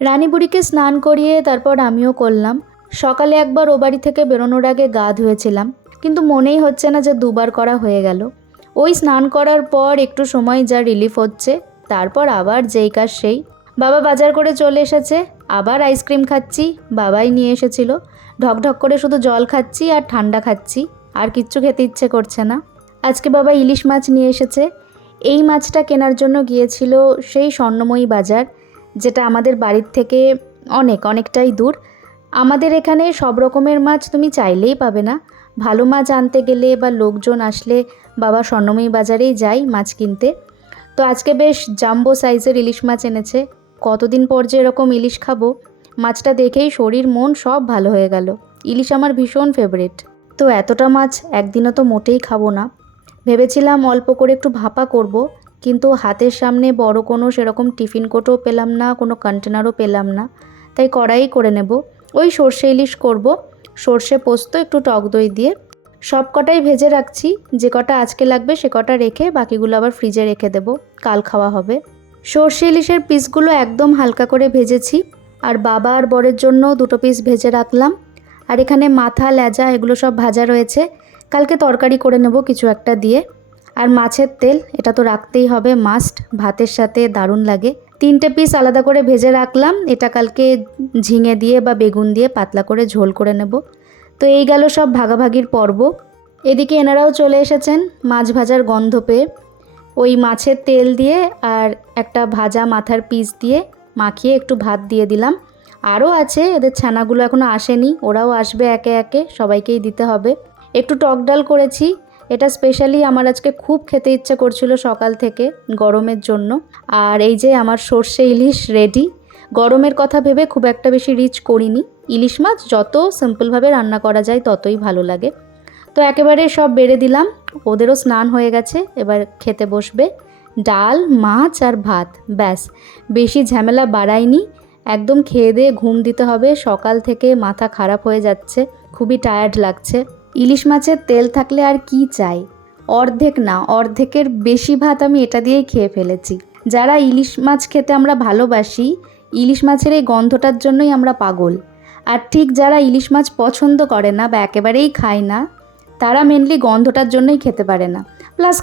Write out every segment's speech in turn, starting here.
রানী বুড়িকে স্নান করিয়ে তারপর আমিও করলাম। সকালে একবার ও বাড়ি থেকে বেরোনোর আগে গা ধুয়েছিলাম, কিন্তু মনেই হচ্ছে না যে দুবার করা হয়ে গেল। ওই স্নান করার পর একটু সময় যা রিলিফ হচ্ছে, তারপর আবার যেই কাজ সেই। বাবা বাজার করে চলে এসেছে, আবার আইসক্রিম খাচ্ছি, বাবাই নিয়ে এসেছিল। ঢকঢক করে শুধু জল খাচ্ছি আর ঠান্ডা খাচ্ছি, আর কিচ্ছু খেতে ইচ্ছে করছে না। আজকে বাবা ইলিশ মাছ নিয়ে এসেছে। এই মাছটা কেনার জন্য গিয়েছিল সেই স্বর্ণময়ী বাজার, যেটা আমাদের বাড়ির থেকে অনেকটাই দূর। আমাদের এখানে সব রকমের মাছ তুমি চাইলেই পাবে না। ভালো মাছ আনতে গেলে বা লোকজন আসলে বাবা স্বর্ণময়ী বাজারেই যায় মাছ কিনতে। তো আজকে বেশ জাম্বো সাইজের ইলিশ মাছ এনেছে। কতদিন পর যে এরকম ইলিশ খাবো, মাছটা দেখেই শরীর মন সব ভালো হয়ে গেল। ইলিশ আমার ভীষণ ফেভারিট। তো এতটা মাছ একদিনও তো মোটেই খাবো না। ভেবেছিলাম অল্প করে একটু ভাপা করব, কিন্তু হাতের সামনে বড় কোনো সেরকম টিফিন কোটও পেলাম না, কোনো কন্টেনারও পেলাম না। তাই কড়াই করে নেব। ওই সর্ষে ইলিশ করব, সর্ষে পোস্ত একটু টক দই দিয়ে। সব কটাই ভেজে রাখছি, যে কটা আজকে লাগবে সে কটা রেখে বাকিগুলো আবার ফ্রিজে রেখে দেব, কাল খাওয়া হবে। সর্ষে ইলিশের পিসগুলো একদম হালকা করে ভেজেছি, আর বাবা আর বরের জন্য 2 পিস ভেজে রাখলাম। আর এখানে মাথা লেজা এগুলো সব ভাজা রয়েছে, কালকে তরকারি করে নেব কিছু একটা দিয়ে। আর মাছের তেল এটা তো রাখতেই হবে, মাস্ট, ভাতের সাথে দারুণ লাগে। 3টে পিস আলাদা করে ভেজে রাখলাম, এটা কালকে ঝিঙে দিয়ে বা বেগুন দিয়ে পাতলা করে ঝোল করে নেব। তো এই গেল সব ভাগাভাগির পর্ব। এদিকে এনারাও চলে এসেছেন মাছ ভাজার গন্ধ পেয়ে। ওই মাছের তেল দিয়ে আর একটা ভাজা মাথার পিস দিয়ে মাখিয়ে একটু ভাত দিয়ে দিলাম। আরও আছে, এদের ছানাগুলো এখনও আসেনি, ওরাও আসবে একে একে, সবাইকেই দিতে হবে। একটু টক ডাল করেছি, এটা স্পেশালি আমার আজকে খুব খেতে ইচ্ছে করছিল সকাল থেকে, গরমের জন্য। আর এই যে আমার সর্ষে ইলিশ রেডি। গরমের কথা ভেবে খুব একটা বেশি রিচ করিনি। ইলিশ মাছ যত সিম্পলভাবে রান্না করা যায় ততই ভালো লাগে। তো একেবারে সব বেড়ে দিলাম, ওদেরও স্নান হয়ে গেছে, এবার খেতে বসবে। ডাল, মাছ আর ভাত, ব্যাস, বেশি ঝামেলা বাড়াইনি। একদম খেয়ে দিয়ে ঘুম দিতে হবে, সকাল থেকে মাথা খারাপ হয়ে যাচ্ছে, খুবই টায়ার্ড লাগছে। ইলিশ মাছের তেল থাকলে আর কি চাই। অর্ধেক না, অর্ধেকের বেশি ভাত আমি এটা দিয়েই খেয়ে ফেলেছি। যারা ইলিশ মাছ খেতে আমরা ভালোবাসি, ইলিশ মাছের এই গন্ধটার জন্যই আমরা পাগল। আর ঠিক যারা ইলিশ মাছ পছন্দ করে না বা একেবারেই খায় না, তারা মেনলি গন্ধটার জন্যই খেতে পারে না। প্লাস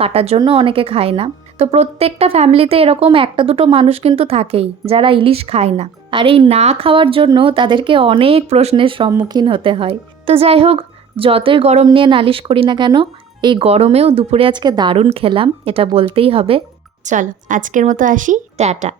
কাটার জন্য অনেকে খায় না। তো প্রত্যেকটা ফ্যামিলিতে এরকম 1-2 মানুষ কিন্তু থাকেই যারা ইলিশ খায় না, আর এই না খাওয়ার জন্য তাদেরকে অনেক প্রশ্নের সম্মুখীন হতে হয়। তো যাই হোক, যতই গরম নিয়ে নালিশ করি না কেন, এই গরমেও দুপুরে আজকে দারুণ খেলাম, এটা বলতেই হবে। চলো আজকের মতো আসি, টাটা।